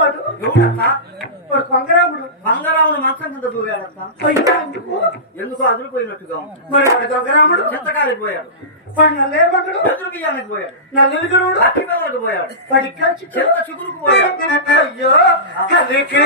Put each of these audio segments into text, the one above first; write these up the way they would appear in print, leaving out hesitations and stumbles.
వాడు కొంగరాముడు మంచం కింద దూరాడక్క. ఎందుకు అదిరిపోయినట్టుగా మరి వాడు కొంగరాముడు చింతకాలికి పోయాడు. వాడు నల్లేమంటాడు ఎదురు బియ్యానికి పోయాడు. నల్లుగురుడు అట్టి పిల్లలకు పోయాడు. వాడి కలిసి చింత చిగురుకు పోయాడు. అయ్యో అదికే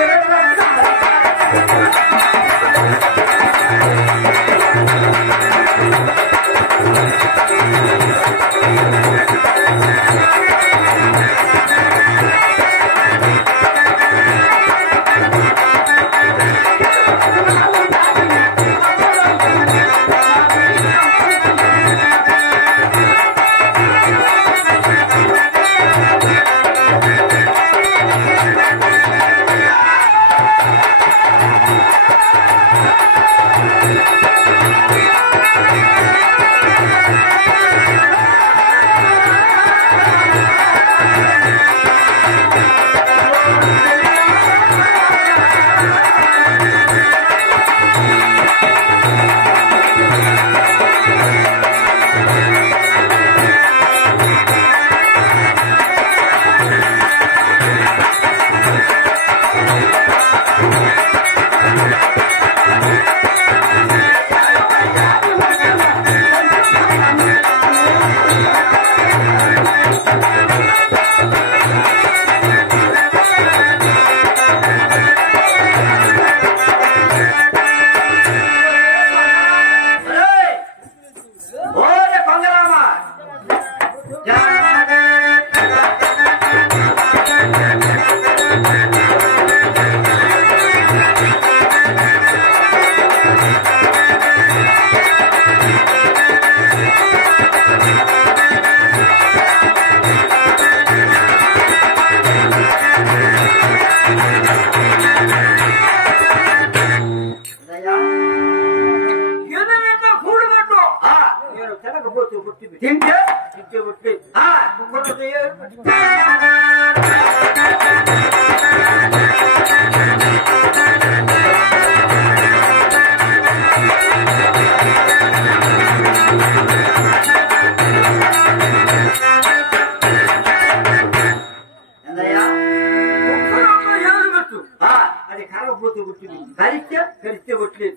అది కరగపోతే పుట్టింది. కరిస్తే కరిస్తే పుట్టలేదు.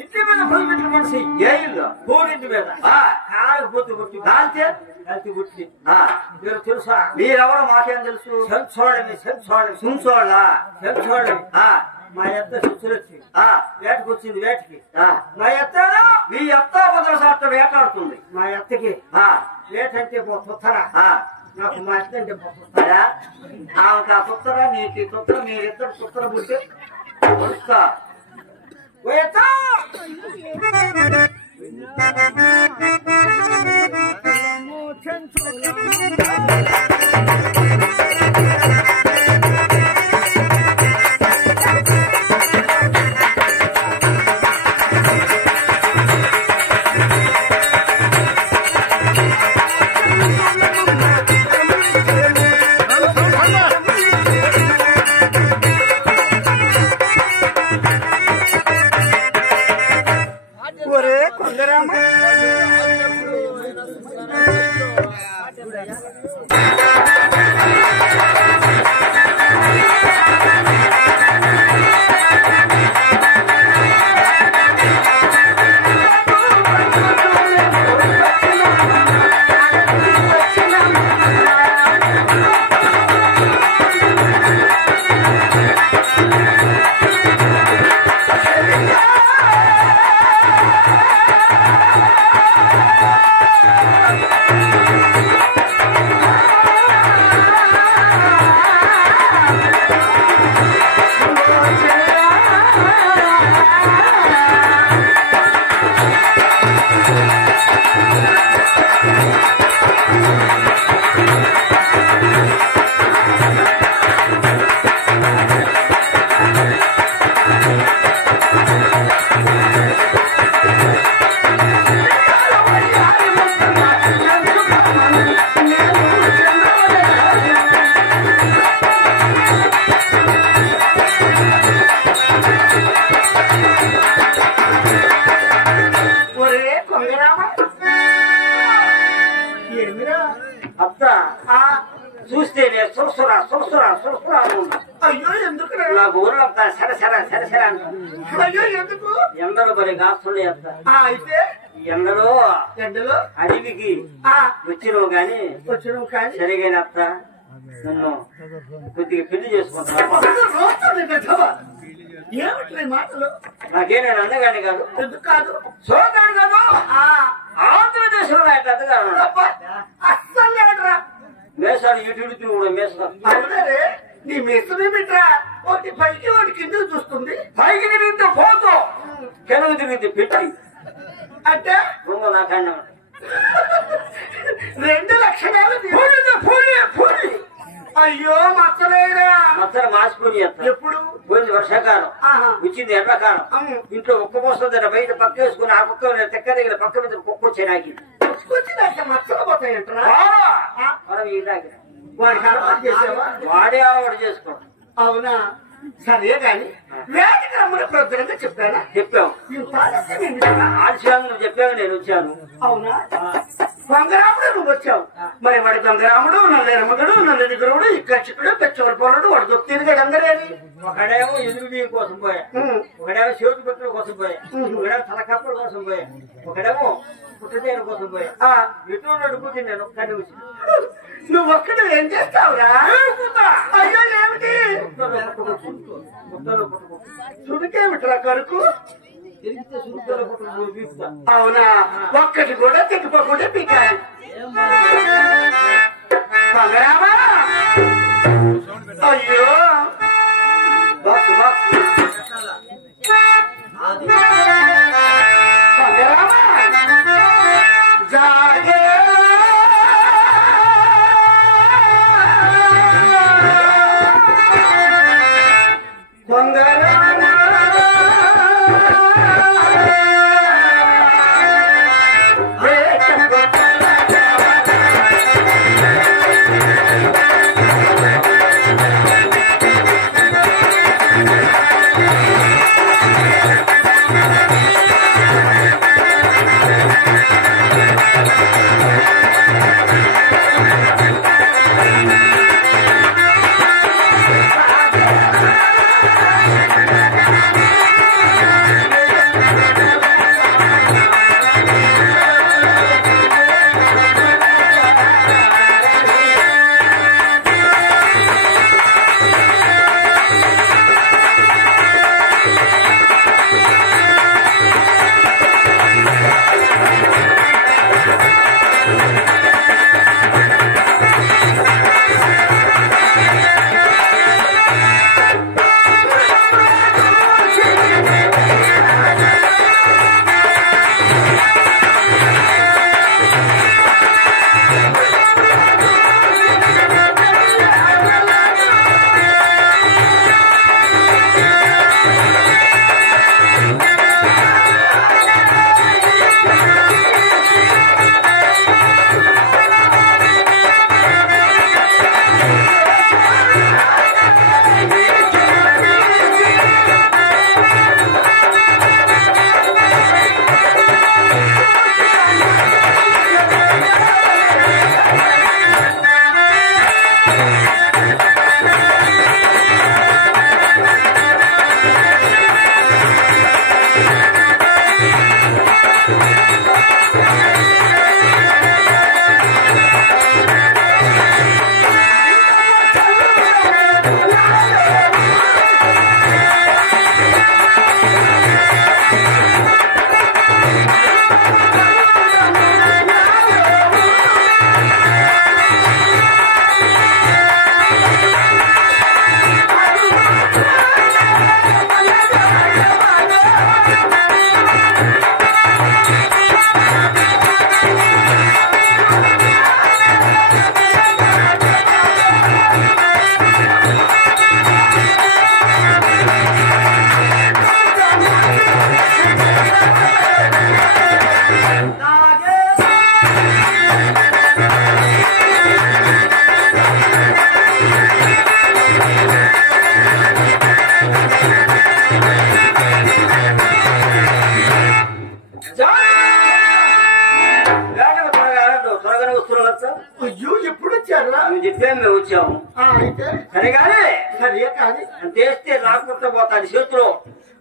ఇంటి మీద భయపెట్టిన మనిషి ఏ ఇల్లు కోడింటి మీద కాలకపోతే పుట్టి కాల్తే కలిసి పుట్టి మీరు తెలుసా? మీరెవరో మాకేం తెలుసు? సెంచోడని మా ఎత్త శుచులొచ్చి వేటకు వచ్చింది. వేటకి మా ఎత్త మీ ఎత్త భద్ర శాస్త్ర వేటాడుతుంది. మా ఎత్తకి వేట అంటే తొత్తరా. నాకు మా ఎత్త అంటే తొత్తరా. ఆమెకు ఆ తొత్తరా నీకు తొత్తర మీరిద్దరు తొత్తర పుట్టి వస్తా కొందరామ అత్త చూస్తేనే సురసురా సురసురా సురసురా ఉన్నా. అయ్యో ఎందుకు నాకు ఊర్లో సరసరా సరసరా అయ్యో ఎందుకు ఎండలు మరి కాస్తుండే అత్త. అయితే ఎండలో ఎండలో అడవికి వచ్చినావు గాని సరిగా అత్త నన్ను కొద్దిగా పెళ్లి చేసుకుంటున్నా. ఏమిటి మాటలు? నాకే నేను అన్నగాని కాదు, ఎందుకు కాదు, సోదరుడు కాదు, ఆంధ్రదేశంలో అత్తగారు అస్సలు లేడరా. మేసాలు ఇటు కూడా మేసాలు. అవునరే నీ మెసుని బిడ్రా ఒకటి పైకి ఒకటి కిందకి చూస్తుంది. పైకి తిరిగితే పోతూ కిందకి తిరిగితే పెట్టి అంటే నాకన్నా 2 లక్షణాలు. అయ్యో మచ్చలేరా మచ్చలు మాసిపోయి ఎప్పుడు పోయింది వర్షాకాలం, వచ్చింది ఎండాకాలం. ఇంట్లో ఒక్క పోస్తుంది బయట పక్క వేసుకుని ఆ కుక్క తెక్క దగ్గర పక్క మీద కుక్క వచ్చే నాకి మచ్చలు పోతాయంటారా? వాడే ఆవిడ చేసుకోండి. అవునా సరే గాని వేటకి రమ్మని ప్రొద్దునంగా చెప్పానా? చెప్పావు. ఆలస్యం నువ్వు చెప్పావు, నేను వచ్చాను. అవునా దొంగరాముడు నువ్వు వచ్చావు. మరి వాడి దొంగరాముడు నల్లెరమగడు నల్లెరుగురుడు ఇక్కడ చిక్కుడు పెచ్చోడు పోలడు వాడు దొక్కుతుంది అందరేది. ఒకడేమో ఎదురు బియ్యం కోసం పోయా, ఒకడేమో చేతి పెట్టడం కోసం పోయా, ఒకడేమో తలకప్పల కోసం పోయా, ఒకడేమో పుట్టదేరు కోసం పోయా. ఎటు నడుపుతుంది నేను ఒక్కడే వచ్చి. నువ్వు ఒక్కడు ఏం చేస్తావురా? అయ్యో ఏమిటి చుడికేమిట్రా కరుకు? అవునా ఒక్కటి కూడా తెగిపోకుండా పీకాలి. బంగారామా అయ్యో బంగారామా జాగే బంగారామా అయ్యో ఎప్పుడు వచ్చారా? నువ్వు చెప్పాను మేము వచ్చాము. అయితే సరే కానీ సరే కానీ చేస్తే రాకుండా పోతాను చేతిలో.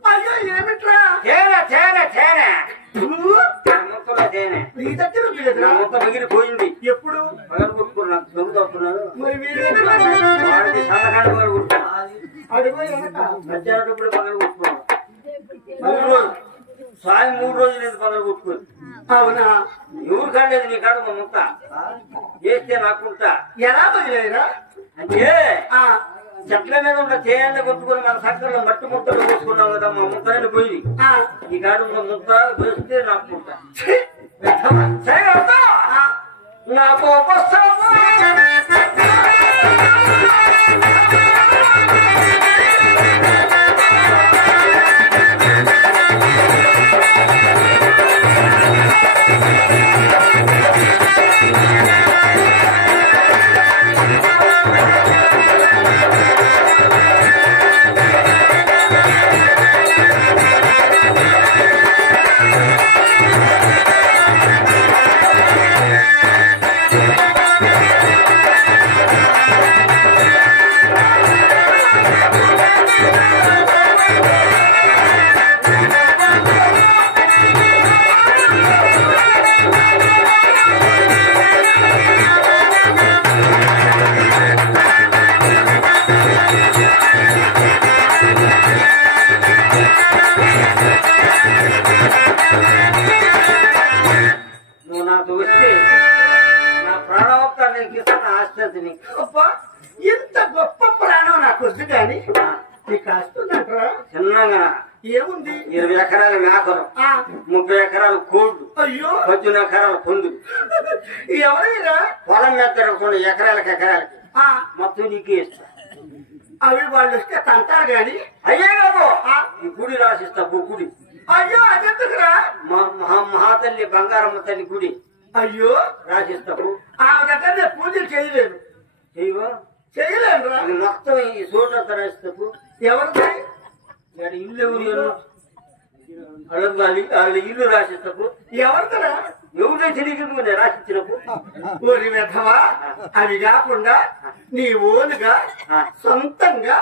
అయ్యో ఏమిట్రా? తేనె తేనె తేనె ముక్కలో తేనె నీ దగ్గర ఉంది కదరా? ముక్క మిగిలిపోయింది. ఎప్పుడు పగలు కొట్టుకున్నాను దొంగ అవుతున్నాను. మరి మీరు వాడికి సన్నకాడ పగలు కొట్టుకున్నాను. అడుగు వెనక మధ్యాహ్నం పగలు కొట్టుకున్నాను. 3 రోజులు సాయం 3 రోజులు లేదు పగలు కొట్టుకుని. అవునా? ఎవరు కాలేదు నీ కాదు మా ముక్క చేస్తే నాకుంటా. ఎలా బదిలేరా? అంటే చెట్ల మీద ఉన్న తేనె కొట్టుకుని మన సక్కర్లో మట్టి ముక్కలు వేసుకున్నాం కదా మా ముక్కలని పోయి ఈ కాడు ఉన్న ముక్క వేస్తే నాకుంటా. సరే నాకు ఇంత గొప్ప ప్రాణం నాకు వద్దు కానీ నీకు వస్తుందంటరా? చిన్నగా ఏముంది? 20 ఎకరాల మేకలు, 30 ఎకరాలు కోళ్ళు, అయ్యో 18 ఎకరాల పొందులు. ఎవరైనా పొలం మీద తిరగకుండా ఎకరాలకి మొత్తం నీకే ఇస్తా. అవి వాళ్ళు ఇస్తే తంటారు గాని అయ్యే కాదు ఈ గుడి రాసిస్తా. గుడి అయ్యో అదెందుకురా? మహాతల్లి బంగారమ్మ తల్లి గుడి అయ్యో రాసిస్తావు. ఆమె దగ్గర నేను పూజలు చేయలేను. చేయలేను రా. మొత్తం ఈ సోట రాసిస్తావు. ఎవరిది? ఇల్లు ఎవరు వాళ్ళ ఇల్లు రాసిస్తావు. ఎవరిదిరా? ఎవరే తెలియదు రాసిచ్చినప్పుడు. ఊరి వెధవా అవి కాకుండా నీ ఓనుగా సొంతంగా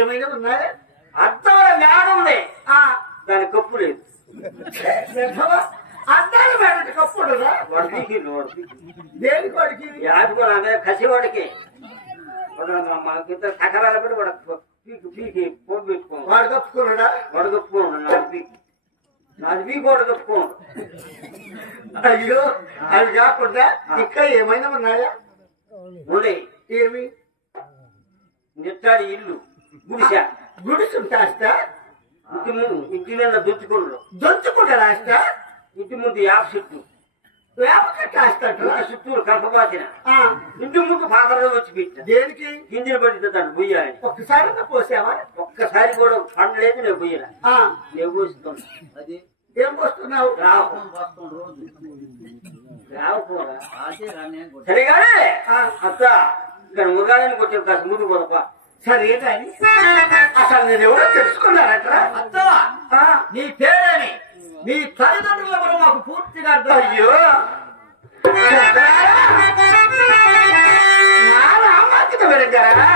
ఏమైనా ఉన్నాయా? అద్దాల మేడ ఉంది, దాని కప్పు లేదు. వెధవా అద్దాల మేడ కప్పుడురా? వాడికి దేనికి వాడికి? యాదుకోనే కసివాడికి మాకింత సకరాల పెట్టి వాడు పీకి పోగు పెట్టుకోండి. వాడు కప్పుకున్నాడా? వాడు కప్పుకోండి. నాది పీకి వాడు కప్పుకోండి. అయ్యో అవి కాకుండా ఇంకా ఏమైనా ఉన్నాయా? ఉండే ఏమి? నిట్టాడి ఇల్లు గుడిసా. గుడిసుంటాస్తా? ఇంటి నిండా దొంచుకుంటా రాస్తా? ఇంటి ముందు యాప్ చుట్టూ వేప కట్టాస్తాడు. చుట్టూరు కలపబాసిన ఇంటి ముందు పాత్రలో వచ్చి పెట్టా. దేనికి? గింజలు పడితే దాన్ని బొయ్యాలి. ఒక్కసారి పోసావా? ఒక్కసారి కూడా పండలేదు. నేను బొయ్యలా. నేను పోస్తున్నాను. అది ఏం పోస్తున్నావు? రావుకోరా సరేగానే అత్త ఇక్కడ మృగాలని కొట్టిన కాస్త ముందు కొడప. సరే కానీ అసలు నేను ఎవరో తెలుసుకున్నారట? అత్త నీ పేరేమి? నీ తల్లిదండ్రుల వల్ల మాకు పూర్తిగా అర్థం. అయ్యో నామాకిత వెరగారా?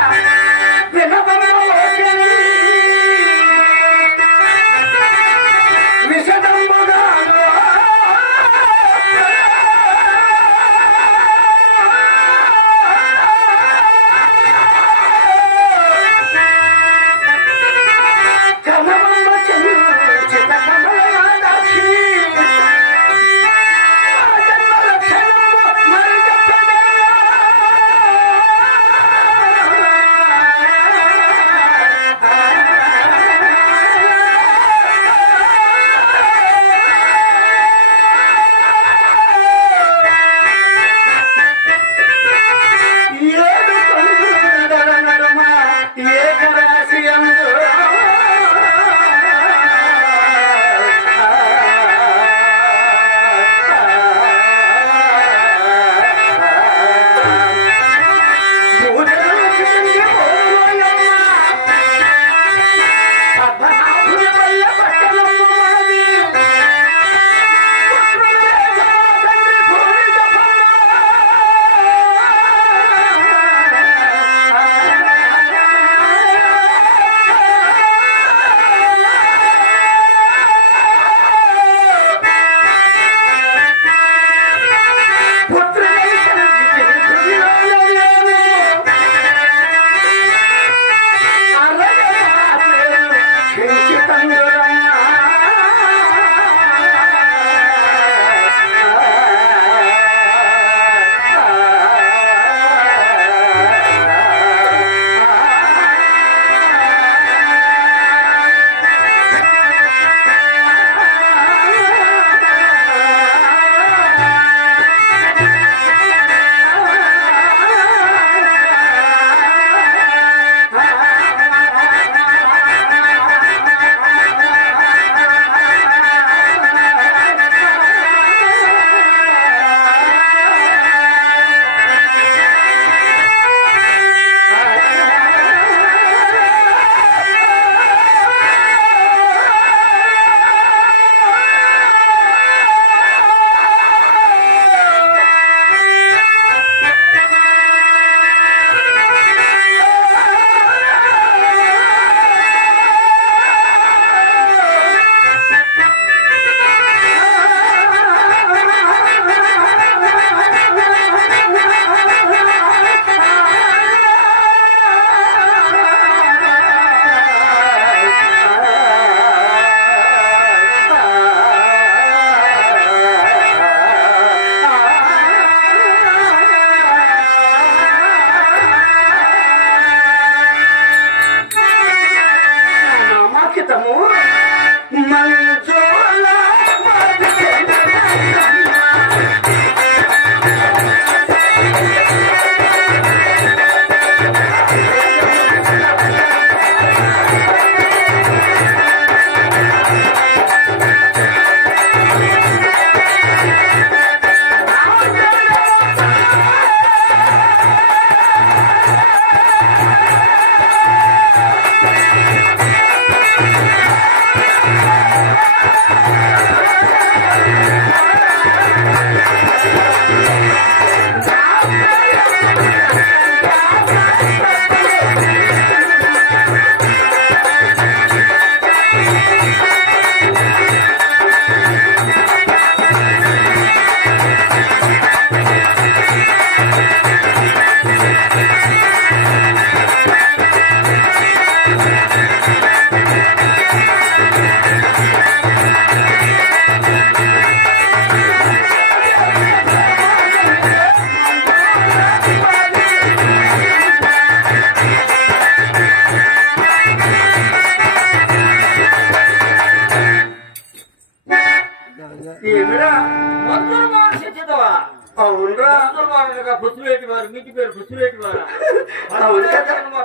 ముసులేటి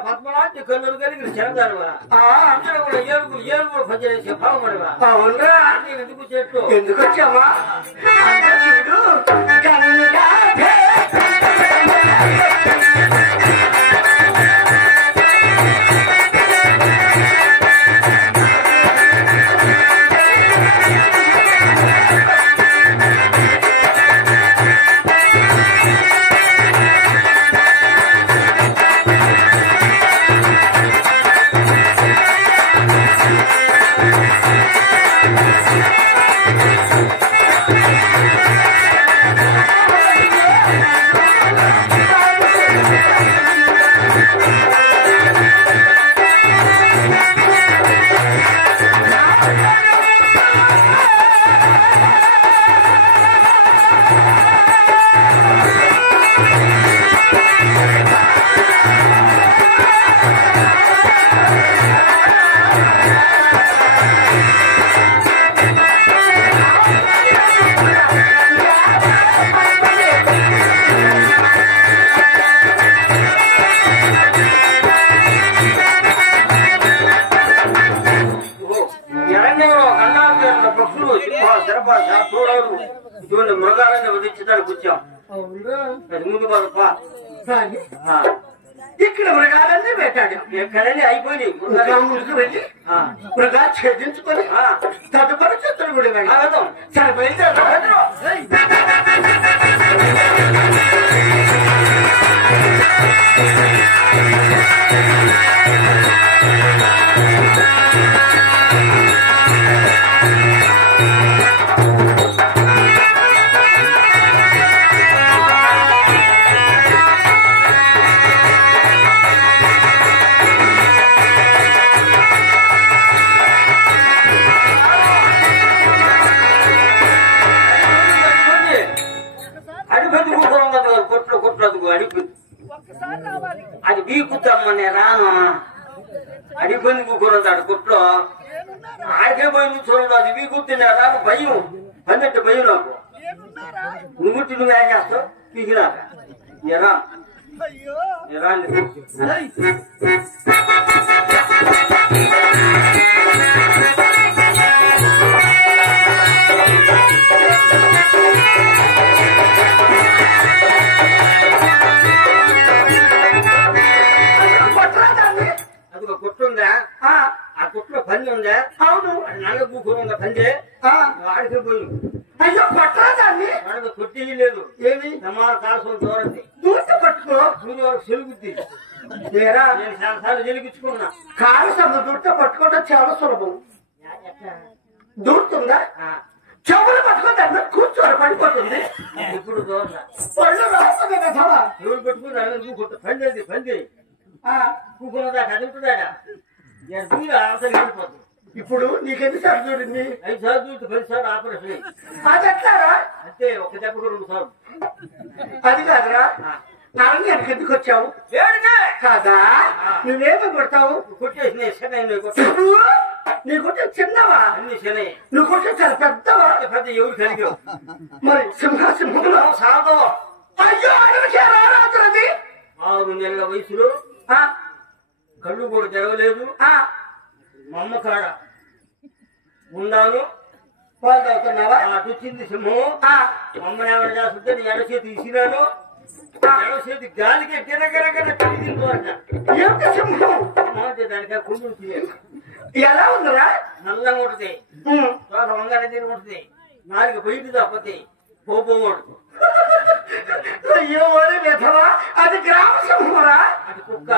పద్మనాటి కన్నులు కలిగి చెరదారువా కూడా ఏలుగు పనిచేసే భావమడివా అవునరా ఎందుకు చెట్టు ఎందుకు వచ్చావా మృగాలని వదిలించడానికి వచ్చాం ముందు ఇక్కడ మృగాలన్నీ పెట్టాడు ఎక్కడనే అయిపోయినాయి ముందుకు వెళ్ళి మృగాలు ఛేదించుకొని తదుపరి చిత్రగుడి వెళ్ళాం సరిపోయింది అది బీకుతామ్మ నేను రాను అడిగిపోయింది కూకురంటాడు కుట్లో ఆడికే పోయింది చూడండి అది బీకుతే నేను రాను భయం పన్నట్టు భయం నాకు నువ్వు నువ్వు ఏం చేస్తావు పీకినాక నేరా అది కుట్టుందా ఆ కుట్లో పంది ఉందా అవును నల్ల కూకురు ఉందా పంది వాడికి పోయింది అయ్యో పట్టరా దాన్ని వాడికి కొట్టి లేదు ఏమి సమాన కాల్సిన చూడండి దూరత పట్టుకో సూర్య వరకు సెలుగుద్ది నేరా నేను చాలాసార్లు జలిపించుకున్నా కాలసమ్మ దుట్ట పట్టుకోవడం చాలా సులభం దూరుతుందా చెవులు పట్టుకుని దాన్ని కూర్చొని పడిపోతుంది ఇప్పుడు చూడ పళ్ళు రాస్తుంది కదా ఎవరు పెట్టుకుని పంది పంది కూకున్నదా కదులుతుందా దూర అవసరం వెళ్ళిపోతుంది ఇప్పుడు నీకెన్నిసార్లు చూడింది 5 సార్లు చూస్తే 10 సార్లు ఆపరేషన్ అది ఎట్లారా అంతే ఒక దెబ్బకు 2 సార్లు అది కాదురా అరణ్యానికి ఎందుకు వచ్చావు కాదా నువ్వేమో కొడతావు కొట్టేసిన శనై నీ కొట్టే చిన్నవా అన్ని శనై నువ్వు కొట్టే చాలా పెద్దవా పెద్ద ఎవరు కలిగావు మరి సింహాసింహంలో సాధో అయ్యో అడవిది 6 నెలల వయసులో కళ్ళు కూడా తెరవలేదు మా అమ్మ కాడ ఉండాను పాలు తాగుతున్నావా అటుచ్చింది సింహం అమ్మని ఏమైనా చేస్తుంటే నీ ఎడచేతి ఇసిరాను ఎడచేతి గాలికి గిరగిరగిర కలిగిందంట ఏమిటి సింహం అంటే దానికి కుండు తీయాలి ఎలా ఉందిరా నల్లగా ఉంటుంది వంగానే తిని ఉంటుంది నాలుగు బయట తప్పతే పోపోవాడు అయ్యో ఓడి వెధవా అది గ్రామ సింహరా అది కుక్క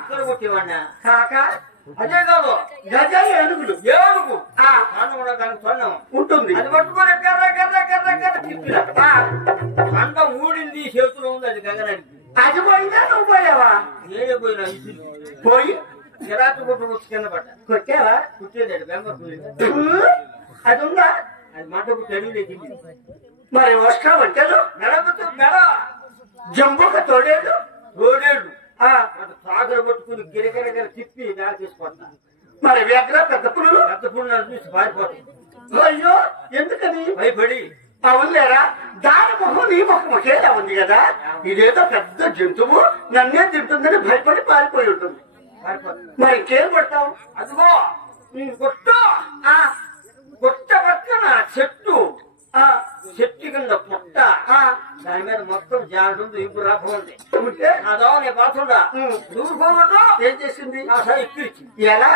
ఇక్కడ కొట్టేవాడినా కాక అదే కాదు గజ ఏనుగులు ఏనుగు కూడా దానికి తొన్నాం ఉంటుంది అది పట్టుకొని కర్ర కర్ర కర్ర కర్ర తిప్పిన అంత ఊడింది చేతిలో ఉంది అది గగనానికి అది పోయిందా నువ్వు పోయావా నేనే పోయినా పోయి గిరాకు కొట్టు వచ్చి కింద పడ్డ కొట్టావా కుట్టేదాడు బెంగళూరు అది ఉందా అది మాటకు తెలియలేదు మరి వస్త్ర వంటలు మెడకు మెడ జంబుక తోడేడు తోడేడు సాగరు పట్టుకుని గిరగిరగిర తిప్పి దారి తీసుకొస్తా మరి వ్యాఘ్ర పెద్ద పులులు పెద్ద పుల్లు చూసి పారిపోతుంది అయ్యో ఎందుకని భయపడి అవునులేరా దాని ముఖం నీ ముఖం ఒకేలా ఉంది కదా కదా, ఇదేదో పెద్ద జంతువు నన్నే తింటుందని భయపడి పారిపోయి ఉంటుంది. మరి ఇంకేం కొడతావు? అదిగో కొట్టు. కొట్ట పక్కన చెట్టు, చెట్టు కింద పుట్ట, దాని మీద మొత్తం జాగ్రత్త ఇప్పుడు రకం ఉంది. అదో నేను పడుతుందా నువ్వు పోవద్దు. ఏం చేసింది? ఎక్కించింది. ఎలా?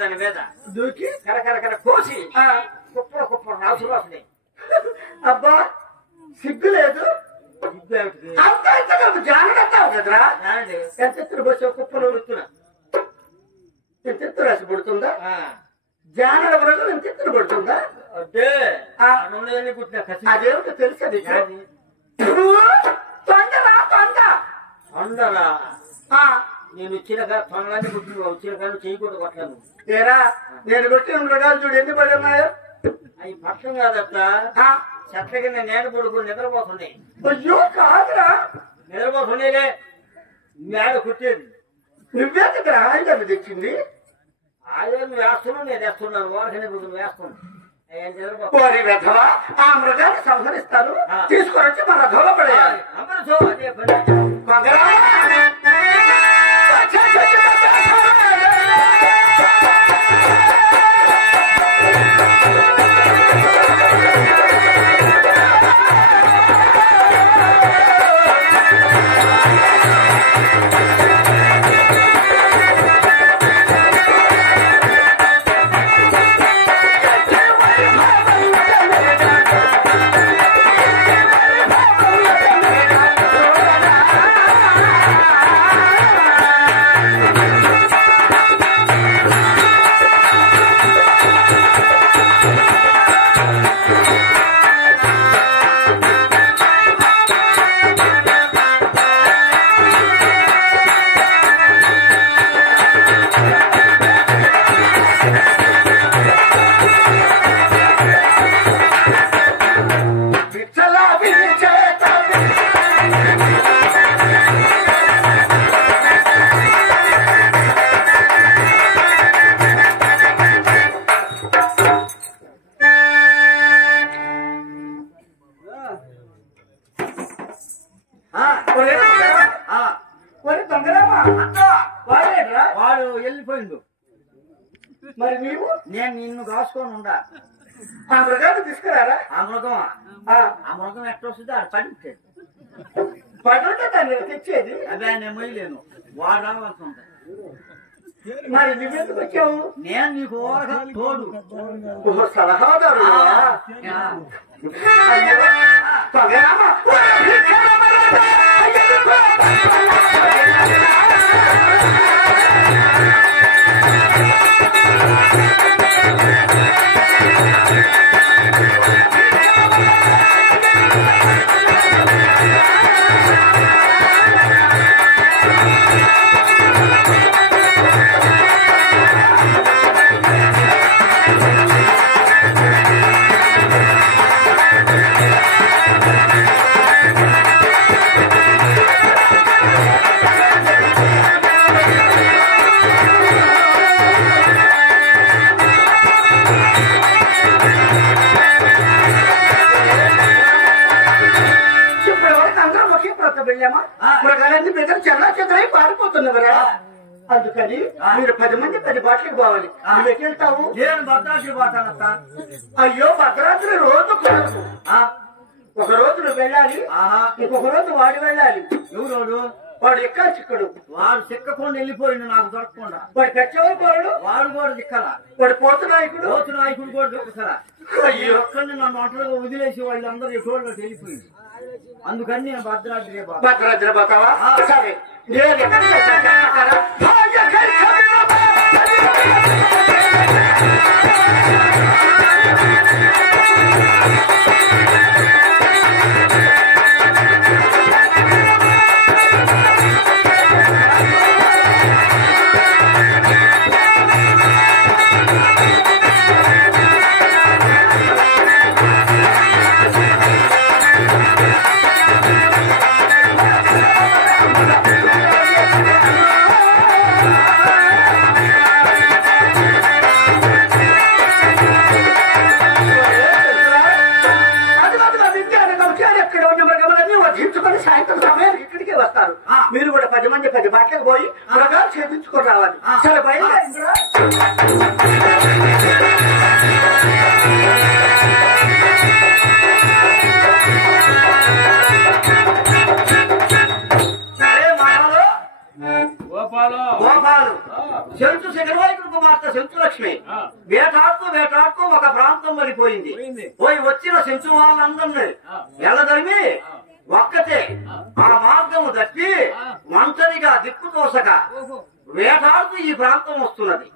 దాని మీద దూకి కరకరకర కోసి కుప్పలు కుప్పలు రాసులు వస్తున్నాయి. అబ్బా సిగ్గు లేదు. అంత జాగ్రత్తావు కదరా. ఎంత ఎత్తున బస్సు కుప్పలు ఉడుతున్నా ఎంత ఎత్తు రాసి పడుతుందా? జానడ వరకు ఎంత ఎత్తున పడుతుందా? అంటే అదేమిటో తెలుసా నీకు? తొండరా తొండ తొండరా. నేను వచ్చినగా తొండలన్నీ పుట్టిన వచ్చినగా చేయకూడదు కొట్టను. ఏరా నేను కొట్టిన మృగాలు చూడు ఎన్ని పడి ఉన్నాయో. అవి పట్టం కాదత్త, చెట్ల కింద నేడ పడుకుని నిద్రపోతున్నాయి. అయ్యో కాదురా, నిద్రపోతున్నాయిలే. నేడ కుట్టేది నువ్వే కదా ఆయన తెచ్చింది. అదే నువ్వు వేస్తున్నావు, నేను వేస్తున్నాను. వారికనే నువ్వు వేస్తున్నావు. పోరి వెధవా, ఆ మృగాన్ని సంహరిస్తాను, తీసుకొచ్చి మన రథంలో పడేయాలి. అదే పని. వాడు వెళ్ళిపోయిండు. మరి నీవు? నేను నిన్ను కాసుకొని ఉండా. ఆ మృగాన్ని తీసుకురారా. ఆ మృగం ఎట్లా వస్తుందో అది పడించేది. పడుంటే దాన్ని తెచ్చేది. అదే నేను మొయ్యలేను, వాడు రావాల్సి ఉంటాయి. మరి నువ్వెందుకు వచ్చావు? నేను నీకు ఓరగా తోడు. సలహాదారు. వెళ్ళామా? మృగాలన్నీ మీద చెల్లా చెదరై పారిపోతున్నవరా. అందుకని మీరు 10 మంది 10 బాటలకు పోవాలి. నువ్వు ఎక్కెళ్తావు? నేను భద్రాద్రి పోతానత్త. అయ్యో భద్రాద్రి రోజు కుదరదు. ఒక రోజు నువ్వు వెళ్ళాలి, ఇంకొక రోజు వాడు వెళ్ళాలి. ఎవరోడు? వాడు ఎక్కాలి చిక్కడు. వాడు చిక్కకుండా వెళ్ళిపోయింది నాకు దొరకకుండా. వాడు పెచ్చవరు పోరాడు. వాడు కూడా చిక్కల. వాడు పోతు నాయకుడు. పోతు నాయకుడు కూడా దొరకసరా. అయ్యో ఒక్కడిని నన్ను ఒంటరిగా వదిలేసి వాళ్ళందరూ ఎటువంటి వెళ్ళిపోయింది. అందుకని నేను భద్రాద్రి భద్రాద్రి పోతావా? సరే నేను 10 మంది 10 బాట్లకు పోయి మృగాలు చేపించుకొని రావాలి. సరే బయలుదేరా. గోపాలు శంచు శిఖరవాయుడు కుమార్తె శంచులక్ష్మి వేటాడుతూ ఒక ప్రాంతం వెళ్ళిపోయింది. పోయి వచ్చిన శంచు వాళ్ళందరినీ ఎల్లదరిమి ఒక్కతే ఆ మార్గము తప్పి ఒంటరిగా దిక్కు తోసక వేటాడుతూ ఈ ప్రాంతం వస్తున్నది.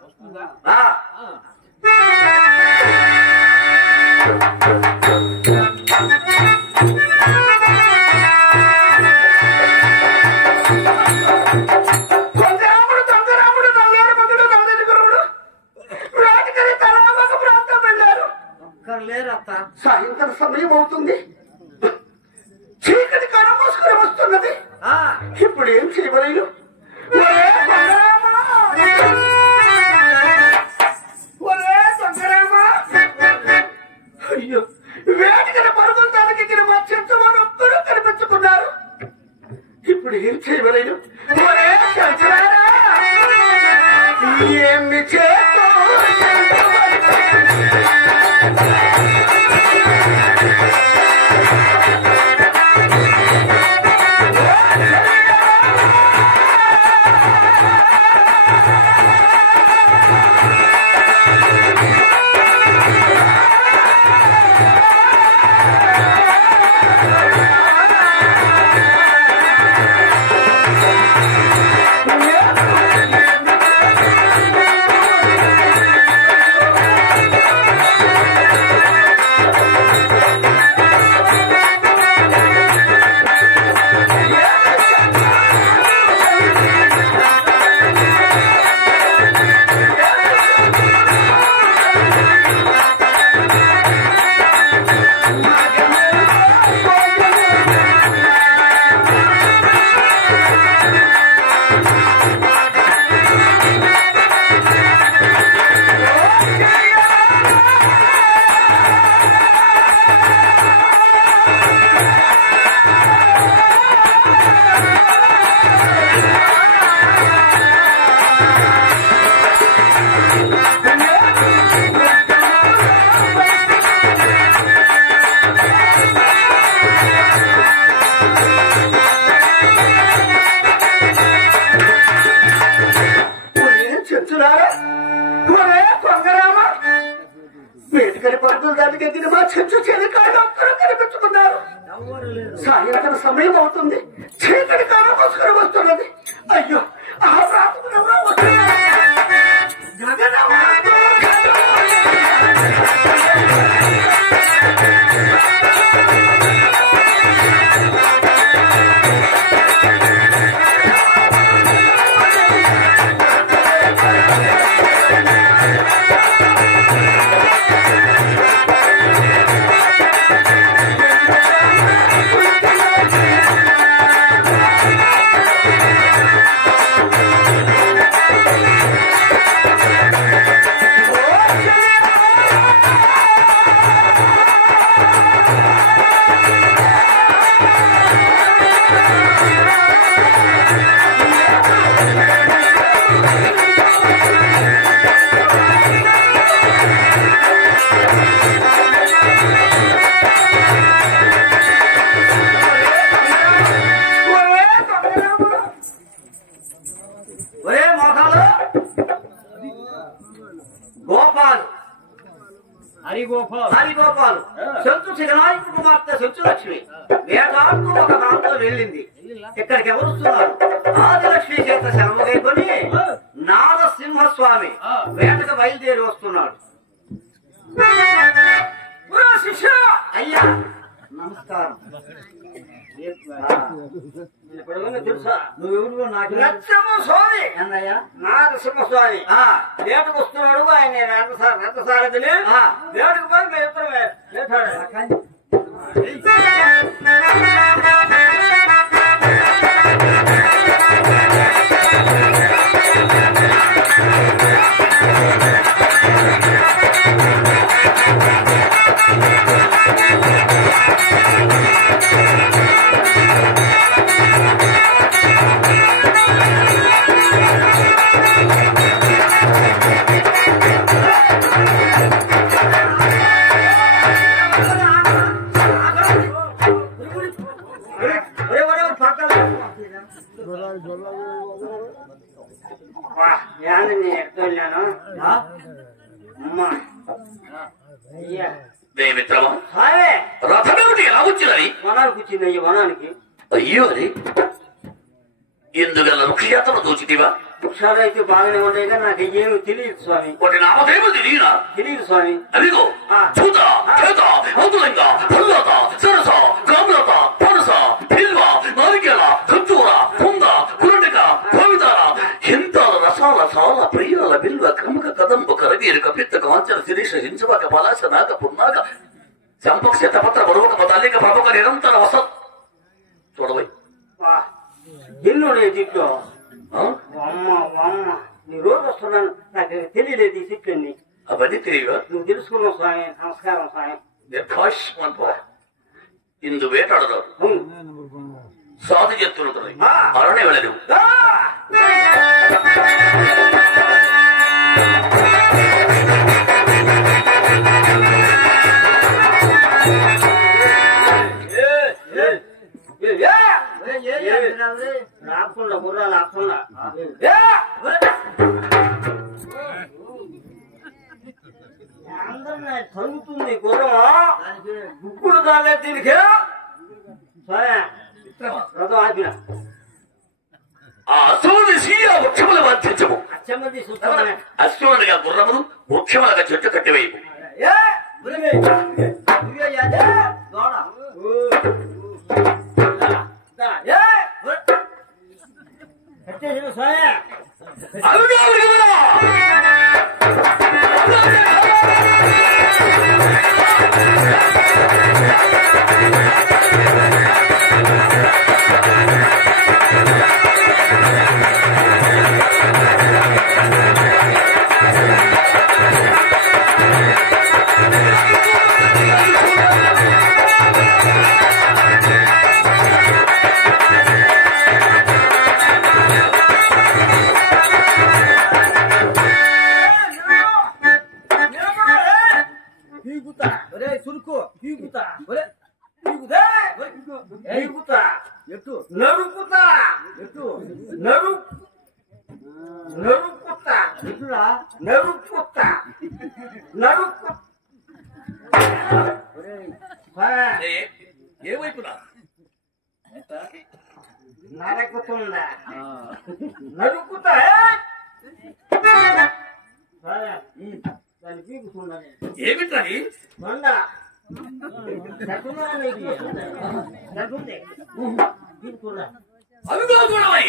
సాయంత్రం సమయం అవుతుంది. చీకటి కళ మోసుకొని వస్తున్నది. ఇప్పుడు ఏం చేయలేదు. అయ్యో వేటికని పరుగుతానికి ఇక్కడ మా చెట్టు వారు ఒక్కరూ కనిపించుకున్నారు. ఇప్పుడు ఏం చేయలేదు. ఏమి చేస్తూ సాయంత్రం సమయం అవుతుంది. చీకటి కాలం మోసుకొని వస్తున్నది. అయ్యో ఆ ప్రాంతం ఎవరో వస్తున్నారు. హరిగోపాలు శంచు శిఖరవాయుడు కుమార్తె శంచులక్ష్మి వేటాడుతూ ఒక ప్రాంతం వెళ్ళింది. ఇక్కడికి ఎవరుస్తున్నారు? ఆదిలక్ష్మి చేత శరమగైకొని నారసింహస్వామి వేటకు బయలుదేరి వస్తున్నాడు. అయ్యా నమస్కారం. తెలుసా నువ్వెవరు? నాకు స్వామి అన్నయ్య నారసింహస్వామి వేటకు వస్తున్నాడు. ఆయన రథసారథిని వేటకు పోయి మేము ఎక్కడెళ్ళాను అమ్మా అయ్యా మిత్రమా రథమేమిటి ఎలా వచ్చినది వనానికి వచ్చింది అయ్యా వనానికి అయ్యో అది ఎందుకల్లా వృక్షయాత్రను దోచితివా వృక్షాలు అయితే బాగానే ఉంటాయి కానీ నాకు ఏమి తెలియదు స్వామి వాటి నామదేమో తెలియనా తెలియదు స్వామి అదిగో చూత చేత ఔతులంగ పల్లత సరస కామ్రత పనస బిల్వ నారికేళ ఖర్జూర కుంద కురటిక కోవిదార హింతాల రసాల సాల ప్రియాల బిల్వ క్రమక కదంబ కరవీరుక పిత్త కాంచన శిరీష హింసవక పలాశ నాగ పున్నాక చంపక శతపత్ర బరువక పతాలిక ప్రముఖ నిరంతర వసత్ చూడవై ఎన్నుడే దీంట్లో అమ్మ అమ్మ నీ రోజు వస్తున్నాను నాకు తెలియలేదు ఈ సిట్లన్నీ అవన్నీ తెలియవా నువ్వు తెలుసుకున్నావు స్వామి నమస్కారం స్వామి ఇందు వేటాడరాడు సాధు చెప్తున్నది అరణే వెళ్ళదు రాకుండా గుర్రా రాకుండా అందరూ తరుగుతుంది గుర్రమా గుక్కులు దాలే దీనికి సరే రథం ఆపిన ఆ అశ్వముని సీయ వృక్షములు వర్తించము అచ్చమ్మది చూస్తామనే అశ్వమునిగా గుర్రములు వృక్షములుగా చెట్టు కట్టివేయము ఏ వైపునా నరకుతుందా నరుకుతా దాన్ని పీకుతుందని ఏమిటని మంద పీకుతున్నా అవిగా చూడవై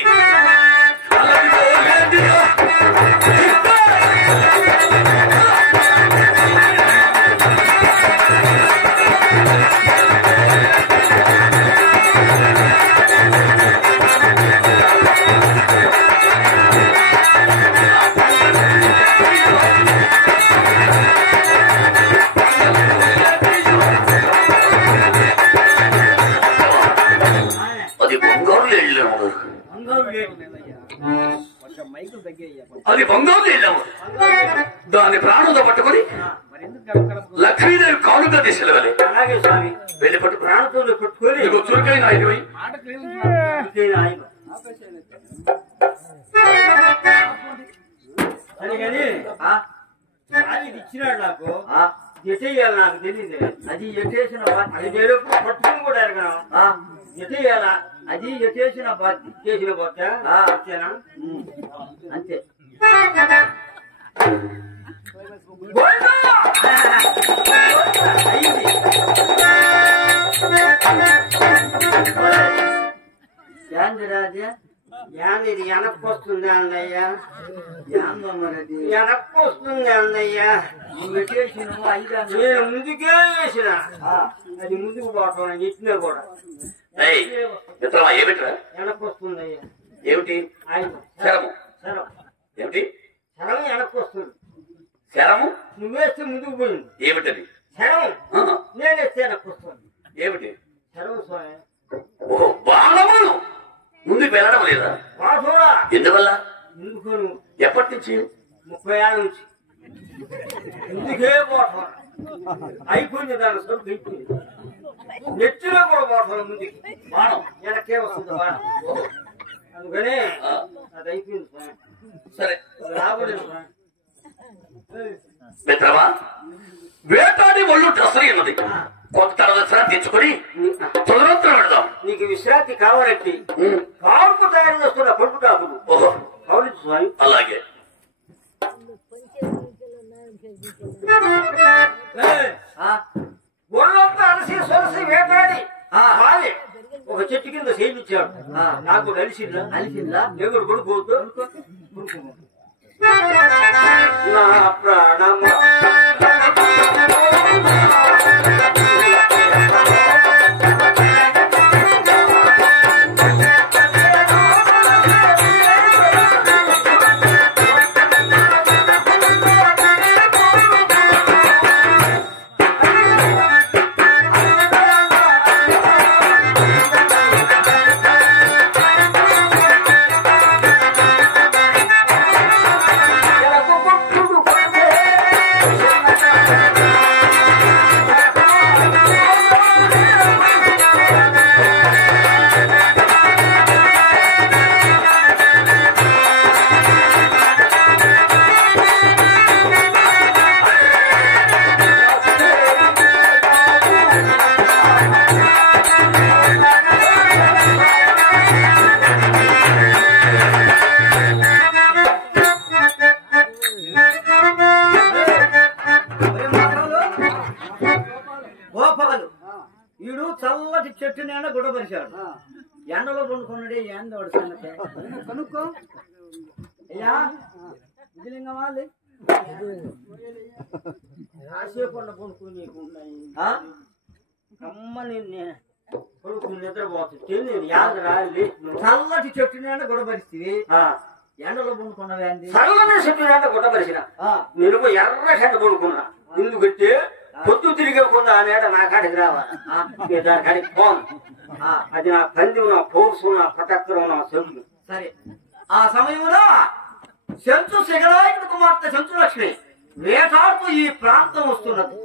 అది బంగారు వెళ్ళాము దాని ప్రాణంతో పట్టుకుని లక్ష్మీదేవి కానుక దిశలు వెళ్ళి అలాగే స్వామి వెళ్ళి పట్టు ప్రాణంతో పెట్టుకొని చురుకైన ఆయన సరే కానీ ఇచ్చినాడు నాకు ఎటేయాలి నాకు తెలియదు అది ఎటేసిన అది పట్టుకుని కూడా ఎరగను ఎటేయాలా అది ఎటేసిన చేసిన బొట్ట అంతేనా అంతే ఇది వెనక్కి వస్తుంది అందయ్యా వెనక్కి వస్తుంది అందయ్యా నేను ముందుకే వేసిన అది ముందుకు పోవటం ఇచ్చినా కూడా మిత్రమా ఏమిట్రా వెనక్కి వస్తుంది అయ్యా ఏమిటి శరము శరం ఏమిటి శరం వెనక్కి వస్తుంది శరము నువ్వేస్తే ముందుకు పోయింది ఏమిటది శరం నేనేస్తే వెనక్కి వస్తుంది ఏమిటి శరం స్వామి ఓహో బాణములు ముందుకు వెళ్ళడం లేదా ఎందువల్ల ఎందుకు ఎప్పటి నుంచి 30 ఏళ్ళ నుంచి ముందుకే పోవటం అయిపోయింది దాని సరుకు అయిపోయింది నెత్తిలో కూడా పోతుంది ముందుకి బాణం వెనక్కే వస్తుంది బాణం అందుకని అది అయిపోయింది సరే రాబోలేదు మిత్రమా వేటాడి ఒళ్ళు డ్రెస్ అన్నది కొంత విశ్రాంతి తెచ్చుకొని తొలరంతరం పెడదాం. నీకు విశ్రాంతి కావాలంటే కావుకు తయారు చేస్తున్న కొడుకు కాకుడు కావాలి స్వామి. అలాగే ఒళ్ళంతా అలసి సొలసి వేటాడి వాలి ఒక చెట్టు కింద సేమించాడు. నాకు అలిసిందా ఎగురు కొడుకోవద్దు నా ప్రాణమా వీడు చల్లటి చెట్టు నేల గుడపరిచాడు. ఎండలో పండుకున్నాడే ఏందోడు సంగతి కనుక్కో అయ్యా నిజలింగం వాళ్ళు రాసేపండు కొనుక్కుని నీకున్నాయి అమ్మని కొడుకు నిద్రపోతుంది నేను యాద రాలి చల్లటి చెట్టు నేల గుడపరిస్తే ఎండలో పండుకున్నవే అంది చల్లని చెట్టు నేల గుడపరిచిన నేను ఎర్ర చెట్టు కొనుక్కున్నా ఎందుకంటే పొద్దు తిరిగకుండా ఆ నేట నా కాడికి రావాలి దాని కాడికి పోను. అది నా పంది నా పౌరుసు నా పటక్కరం నా చెవులు. సరే ఆ సమయంలో చెంచు శిఖరాయుడు కుమార్తె చెంచు లక్ష్మి వేటాడుతూ ఈ ప్రాంతం వస్తున్నది.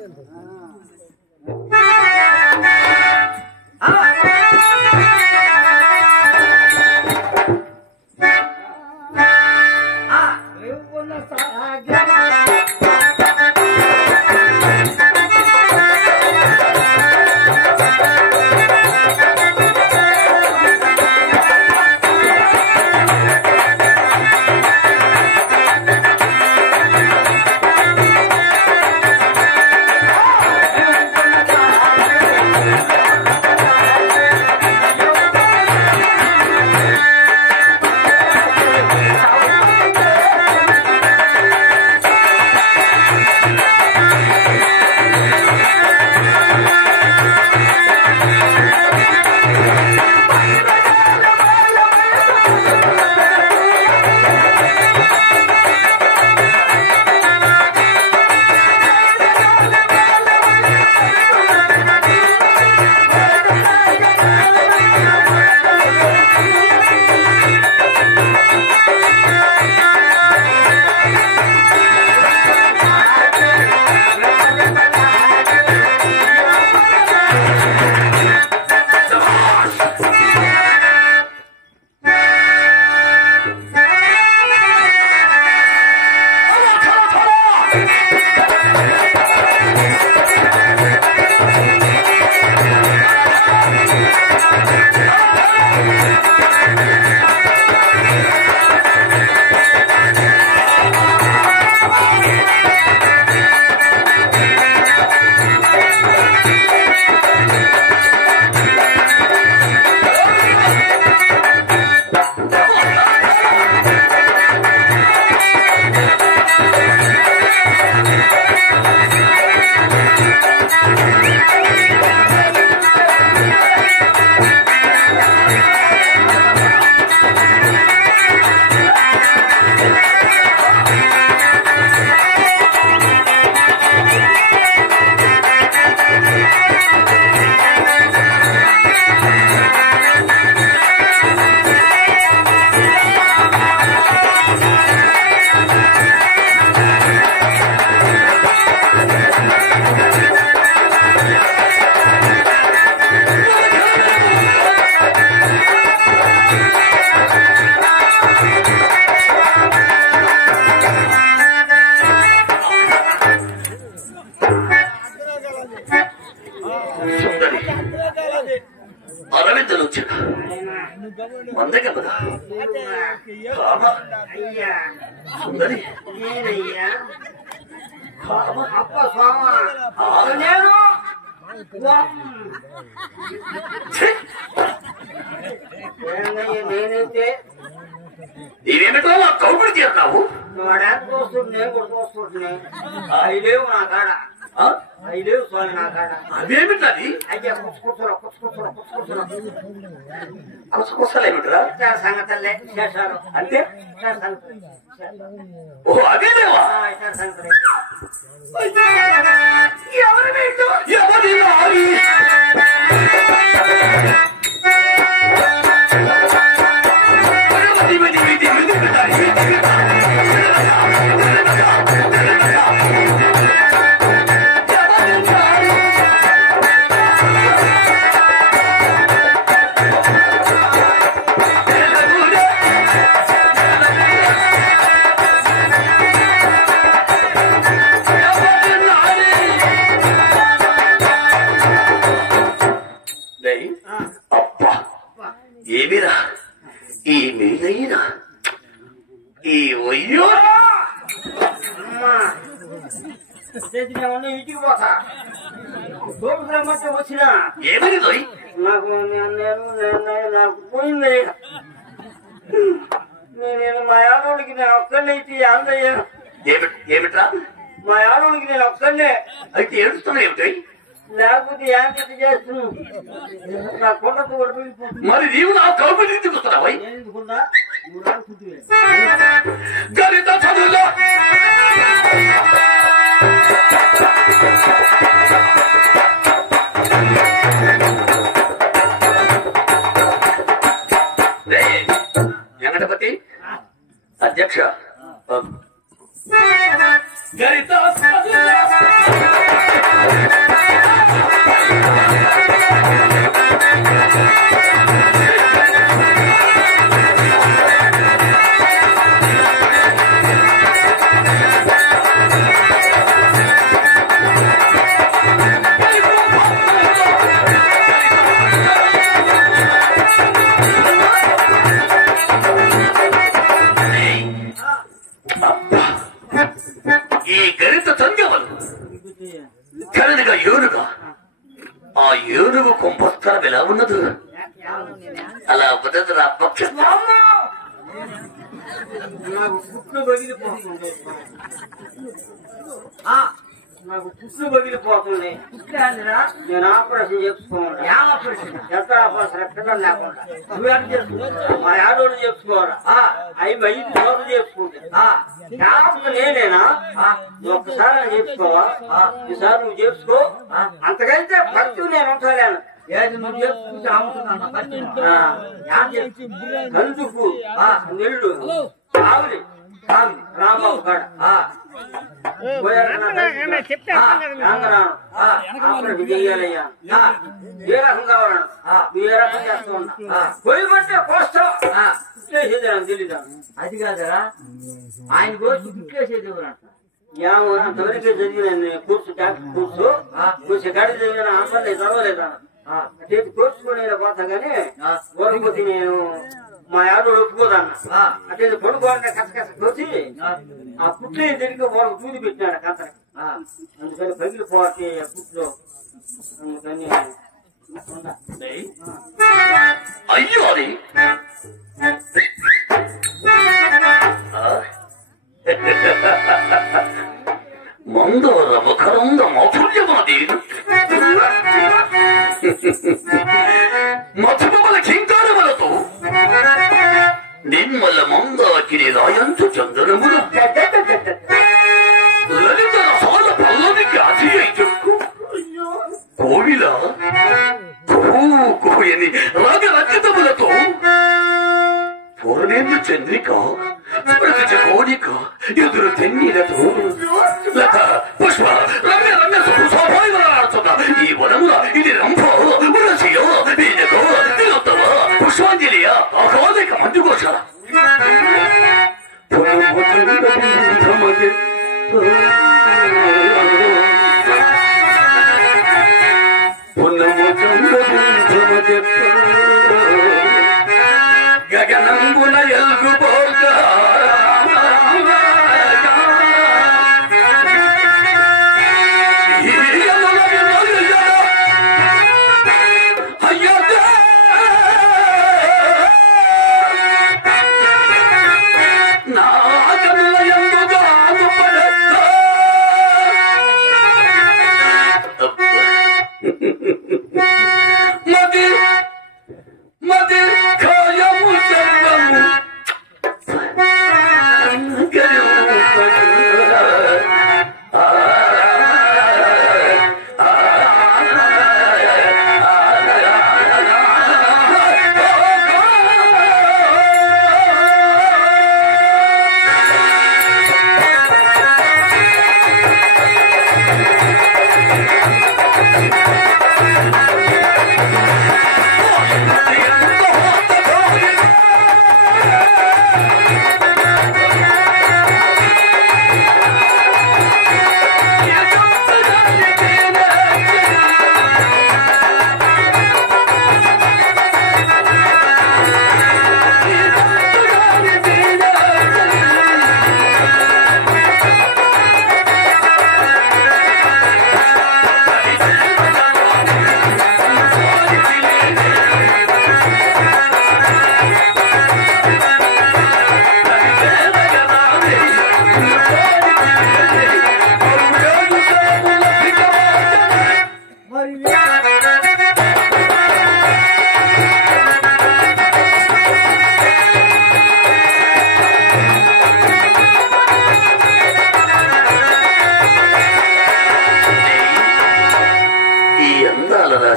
అరవిందలు వచ్చిన మందకి కదా సుందరి నేనైతే ఇవేమిటో నా కౌకుడు చేరినావు వాడాన్ని చూస్తుంటే నేను కూడా చూస్తుంటున్నా అవి లేవు నా కాడ అవి లేవు స్వామి నా కాడ అవేమిటది అయ్యా కూర్చోరా కుసకుసలేమిట్రా సంగతల్లే చేశారు అంటే సంగతి ఓ అదే లేవా సంగతి ఎవరి వీళ్ళు? ఎవరి వారి? అబ్బా ఏమిరా ఈ మీదైనా ఈ ఒయ్యో ఇంటికి పోతా రమ్మంటే వచ్చిన ఏమని దొయ్ నాకు నాకు పోయింది నేను మా ఆడోడికి నేను ఒక్కడినైతే అందయ్యాను ఏమిట్రా మా ఆడోడికి నేను ఒక్కడే అయితే ఏడుస్తున్నా ఏమిటి లేకపోతే యాంకట్ చేస్తున్నాను నా కొండకు మరి నీవు నా కౌపడి తీసుకున్నావా ఎందుకుంటా గణిత చదువులో వెంకటపతి అధ్యక్ష గణిత ఈ గణిత సంఖ్యవలు కరణిగా ఏనుగా ఆ ఏనుగు కుంభస్థలం ఎలా ఉన్నది అలా ఉన్నది నా పక్ష నాకు పుట్లు పగిలిపోతుంది నాకు పుట్లు పగిలిపోతుంది నేను ఆపరేషన్ చేసుకోవాలి ఎంత ఆపరేషన్ ఎక్కడ లేకుండా నువ్వేం చేసుకుంటా మా ఆడోళ్ళు చేసుకోవాలా అవి 5 రోజులు చేసుకుంటే నేనేనా ఒక్కసారి అని చేసుకోవా ఈసారి నువ్వు చేసుకో అంతకైతే పట్టు నేను ఉంటాను నువ్వు చేసుకుంటే అమ్ముతున్నా కందుకు నీళ్లు ఆవులి రాంబాబు కాడ చెయ్యాలయ్యా ఏ రకం కావాలను నువ్వు ఏ రకం చేస్తూ ఉన్నా పొయ్యి పట్టే కోస్తావు కుట్లేసేది నాకు తెలీదా అది కాదరా ఆయన కోసి కుట్లేసేది ఎవరంట ఏమో అంతవరకే చదివిన కూర్చు డాక్టర్ కూర్చు గడి చదివిన అమ్మలే చదవలేదా అటు కోర్చుకొని పోతా గానీ ఓరపోతే నేను మా ఆడోడు ఒప్పుకోదన్న అటే పడుకోవాలంటే కసకస కోసి ఆ పుట్లే జరిగి వాళ్ళకి చూది పెట్టినాడు కంతకి అందుకని పగిలిపోతే పుట్లో అందుకని అయ్యో అది మందోర ముఖరంద మాధుర్యమాది మధుమల కింకారములతో నిమ్మల మందాకిని రాయంచు చందనముల లలిత రసాల పల్లవికి అతి అయి చెప్పు కోవిల కోయని రాగరచితములతో పూర్ణేంద్ర చంద్రిక స్మృతి కోడిక ఎదురు తెన్నీలతో లత పుష్ప రమ్య రమ్య స్వాభావికలాడుతున్న ఈ వనముల ఇది రంభ ఉరసియో వీనకో తిలోత్తమ పుష్పాంజలియ ఆకాలిక మందుకోశాల పున్నమ చంద్ర చెప్పు గగనంబున ఎల్గుపోగా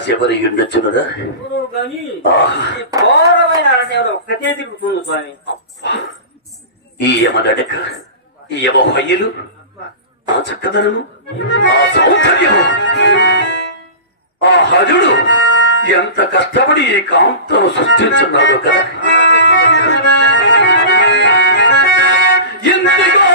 ఎవరి ఉండొచ్చునదా ఒక్కటే తిరుగుతుంది స్వామి. ఈ యమనడక ఈ యమ హయ్యలు ఆ చక్కదనము ఆ సౌకర్యము ఆ హరుడు ఎంత కష్టపడి ఈ కాంతను సృష్టించున్నాడు కదా. ఎంతగా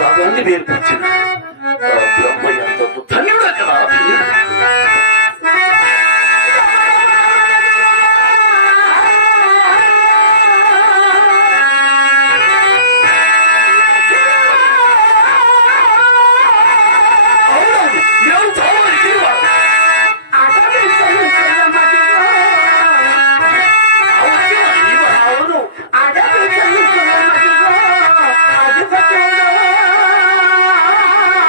రాగాన్ని నేర్పించిన బ్రహ్మ ఎంత ధన్యుడు కదా. ఆ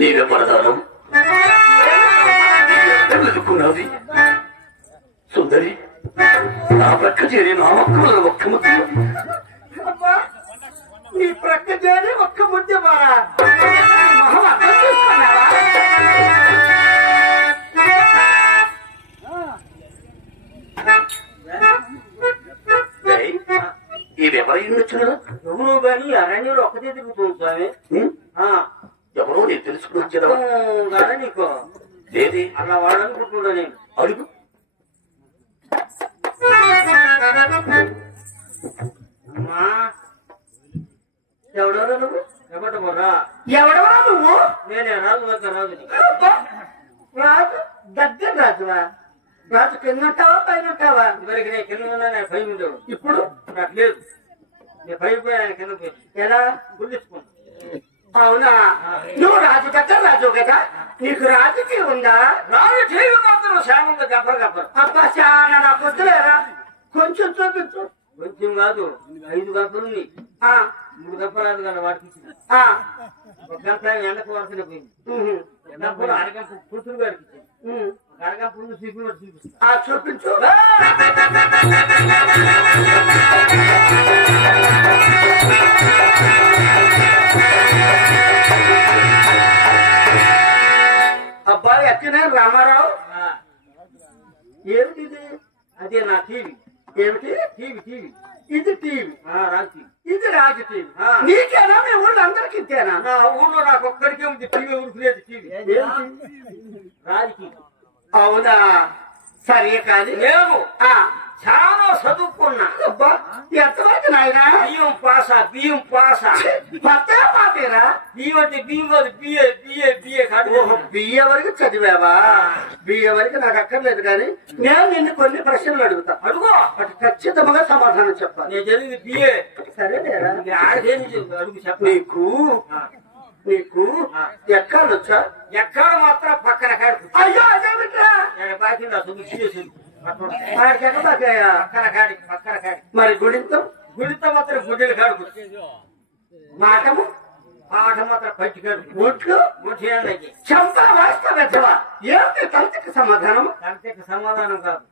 నీవెవరదాను వెతుకున్నది సుందరి నా ప్రక్క చేరి నా ఒక్కల ఒక్క ముద్దు నీ ప్రక్క చేరి ఒక్క ముద్దు మారా మొహం అర్థం చేసుకున్నావా ఇవెవరు వచ్చినారు ఎవరు కానీ అరణ్యంలో ఒక్కటే తిరుగుతుంది స్వామి ఎవరో నేను తెలుసుకుని వచ్చేదా నీకు లేది అలా వాడనుకుంటున్నా నేను అడుగు అమ్మా ఎవడెవరా నువ్వు ఎవడమరా ఎవడవరా నువ్వు? నేనే రాజు రాజుని రాజు దగ్గర రాజువా? రాజు కింద ఉంటావా పైన ఉంటావా? ఇవరికి నేను కింద ఉన్నా నేను పై ఉండేవాడు ఇప్పుడు నాకు లేదు నేను పై పోయి ఆయన కింద పోయి ఎలా? గుర్తించుకున్నా అవునా? నువ్వు రాజు కదా రాజు కదా, నీకు రాజకీయ ఉందా? రాజు చేయడం మాత్రం శానంగా గబ్బర్ గబ్బర్ అబ్బా చాలా నా పొద్దులేరా, కొంచెం చూపించు. కొంచెం కాదు 5 గంటలు 3 గంటలు కానీ వాడికి ఒక గంట ఎండకు వరకునే పోయింది ఎండప్పుడు అరగంట పుట్టులు గారికి ఒక అరగంట ముందు సిగ్గులు చూపిస్తా చూపించు. అబ్బాయి ఎక్కిన రామారావు ఏమిటిది? అదే నా టీవీ. ఏమిటి టీవీ టీవీ ఇది? టీవీ రాజు టీవీ. ఇది రాజు టీవీ. నీకేనా? మీ ఊళ్ళో అందరికి ఇచ్చానా? నా ఊళ్ళో నాకు ఒక్కడికే ఉంది టీవీ, ఊరుకునేది టీవీ రాజు టీవీ. అవునా? సరే కానీ నేను చాలా చదువుకున్నా. అబ్బా ఎంతవరకు నాయనా? బియ్యం పాసా పత్తే పాతేరా? బియ్యం అంటే బియ్యం కాదు, బిఏ కాదు. బియ్య వరకు చదివావా? బియ్య వరకు నాకు అక్కర్లేదు కానీ నేను నిన్ను కొన్ని ప్రశ్నలు అడుగుతా. అడుగు. అటు ఖచ్చితంగా సమాధానం చెప్పాలి. నేను చదివింది బిఏ. సరేలేరా? అడుగు చెప్ప. నీకు ఎక్కాలొచ్చా? ఎక్కడ మాత్రం పక్కన కాడు. అయ్యో అదేమిట్రా? నేను బాకీ నా చదువు వాడికెక్కబాకాయా? పక్కన కాడి. మరి గుడింతం? గుడితో మాత్రం గుడ్డలు కాడు. మాటము ఆట మాత్రం పట్టి కాడు. ఒట్లు గుడ్డి చంప వాస్తవా? ఏమిటి తలకి సమాధానం? దానికి సమాధానం కాదు.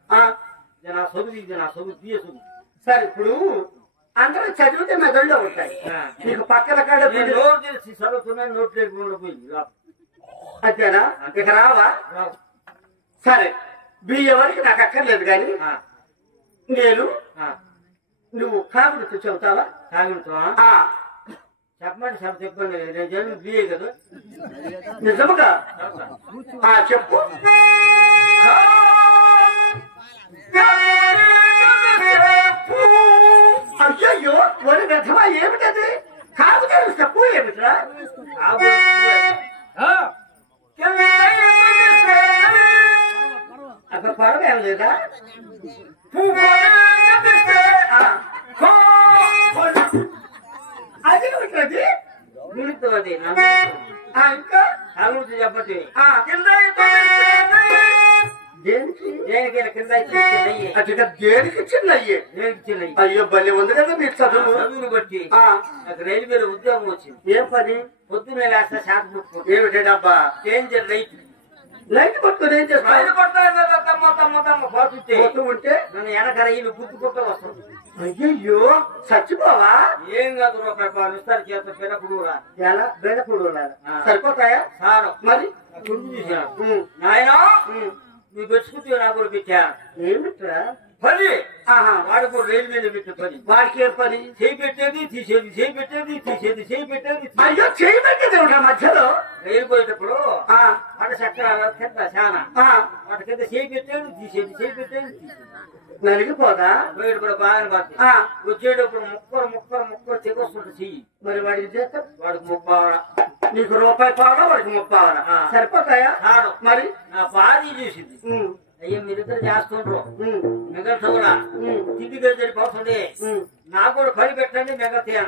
ఇది నా చదువు బియ్య చదువు. సరే ఇప్పుడు అందరూ చదివితే మెదడులో ఉంటాయి. నీకు పక్కన కాడ నోటు తెలిసి చదువుతున్నా నోట్ లేకుండా పోయింది. అంతేనా? ఇక రావా? సరే బియ్య వరకు నాకు అక్కర్లేదు కానీ నేను నువ్వు కాగుడుతూ చెబుతావా? కాగుడుతా చెప్పండి సార్ చెప్పండి. నేను చదివి బియ్యే కదా. నిజముగా చెప్పు. అయ్యో వరి వ్యర్థమా? ఏమిటది? కాదు చెప్పు ఏమిట్రా? అక్కడ పడవేం లేదా? అదేమిటది? గుడితో అది ఇంకా కాగుడుతూ చెప్పండి. దేనికి? దేనికైనా కింద అటుగా దేనికి చిన్నయ్యే? దేనికి చిన్న అయ్యో బలి ఉంది కదా మీకు చదువు. చదువును బట్టి నాకు రైల్వేలో ఉద్యోగం వచ్చింది. ఏం పని? పొద్దున్నే లేస్తా శాతం పుట్టుకుంటా. ఏమిటబ్బా? డేంజర్ లైట్ లైట్ పట్టుకుని ఏం చేస్తావు? రైలు పడతా తమ్మ పోతుంటే పోతూ ఉంటే నన్ను వెనక రైలు గుర్తుకుంటూ వస్తుంది. అయ్యో చచ్చిపోవా? ఏం కాదు రూపాయలు ఇస్తారు చేత పిల్లప్పుడు ఎలా? బెడపూడు సరిపోతాయా? సారం మరి గుర్తు చూసాను. నాయన నువ్వు పెట్టుకుంటే నాకు కూడా పెట్టా. ఏమిట్రా? పని వాడు కూడా రైలు మీద పెట్టే పని. వాడికి ఏం పని? చేయి పెట్టేది తీసేది, చేయి పెట్టేది తీసేది, చేయి పెట్టేది. అయ్యో చేయి పెట్టేది ఉంటా మధ్యలో. రైలు పోయేటప్పుడు వాట చక్రాల కింద చాలా వాటి కింద చేయి పెట్టేది తీసేది, చేయి పెట్టేది తీసేది. నలిగిపోదా? పోయేటప్పుడు బాగానే పడుతుంది. వచ్చేటప్పుడు ముక్కలు తెగొస్తుంట చెయ్యి. మరి వాడికి చేస్తా? వాడికి 30 నీకు రూపాయి పావడా, వాడికి 30 సరిపోతాయా? మరి నా భార్య చూసింది. అయ్యో మీరిద్దరు చేస్తుండ్రు మిగతా తిండి సరిపోతుంది, నాకు కూడా పని పెట్టండి మిగతా.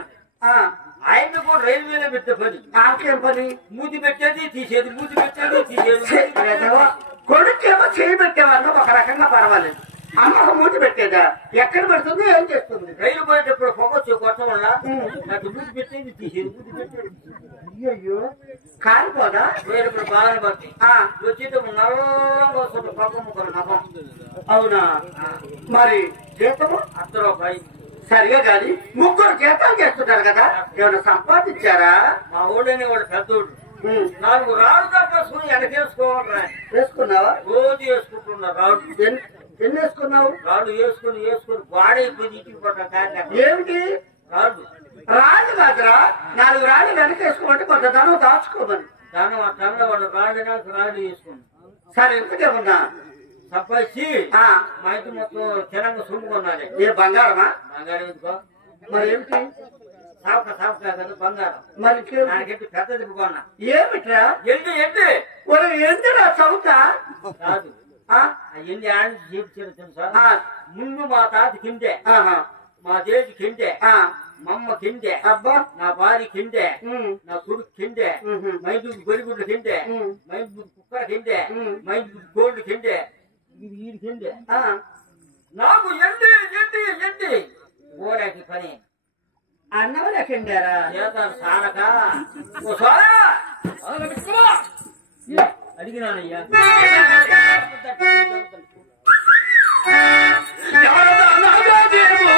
ఆయన కూడా రైల్వేలో పెట్టే పని. నాకేం పని? మూతి పెట్టేది తీసేది, మూతి పెట్టేది తీసేది. కొడుకేమో చేయి పెట్టేవాళ్ళు ఒక రకంగా పర్వాలేదు. అమ్మకు మూతి పెట్టేదా? ఎక్కడ పెడుతుంది? ఏం చేస్తుంది? రైలు పోయేటప్పుడు పొగొచ్చు కొట్టడం వల్ల నాకు మూతి పెట్టేది తీసేది, మూతి పెట్టేది. అయ్యో కాలిపోదా ఇప్పుడు బాగానే పడుతుంది వచ్చేది నల్లంగా వస్తుంది పక్క ముక్కలు నగం. అవునా మరి జీతము ₹100. సరిగా కాదు ముగ్గురు జీతాలు చేస్తుంటారు కదా ఏమైనా సంపాదించారా? మా ఊళ్ళోనే వాడు పెద్దోడు 4 రాళ్ళు తప్పసుకుని వెనకేసుకోవాలి. వేసుకున్నావా? రోజు వేసుకుంటున్నా రాళ్ళు. ఎన్ని వేసుకున్నావు? రాళ్ళు వేసుకుని బాడైపోయి ఇంటికి పడ్డా కాదు. ఏమిటి రాళ్ళు? రాళ్ళు కాదురా 4 రాళ్ళు వెనకేసుకోమంటే కొంత ధనం దాచుకోమని. దాని ఆ టన్నులో వాడు రాళ్ళు వేసుకున్నాడు. సరే ఇంతకేమన్నా సంపాదించి ఆ, మా ఇంటి మొత్తం తినంగా సుమ్ముకున్నాడు. ఏ బంగారమా? బంగారం ఎందుకో మరి ఏమిటి? సాఫ్ట్ కదా బంగారం. మరి నాకెట్టి పెద్ద తిప్పుకున్నా. ఏమిట్రా? ఎండి మరి ఎందురా చదువుతా? కాదు ఆ, ఎండి ఆడి చేపించారు తెలుసా? ఆ, ముందు మా తాత కిందే, ఆహా, మా దేశ కిందే, ఆ, మా అమ్మ కిందే, అబ్బా, నా భార్య కిందే, ఉమ్, నా కొడుకు కిందే, ఉహు, మా ఇంటి గొరిగుడ్లు కిందే, ఉమ్, మా ఇంటి కుక్కల కిందే, ఉమ్, మా ఇంటి కోళ్ళు కిందే, వీడి కిందే. ఆ, నాకు ఎండి ఓరాకి పని అన్నవరా కిండారా? చేతాను సానక ఓ సోదా అడిగినానయ్యా. ఎవరన్నా నాగాదేవు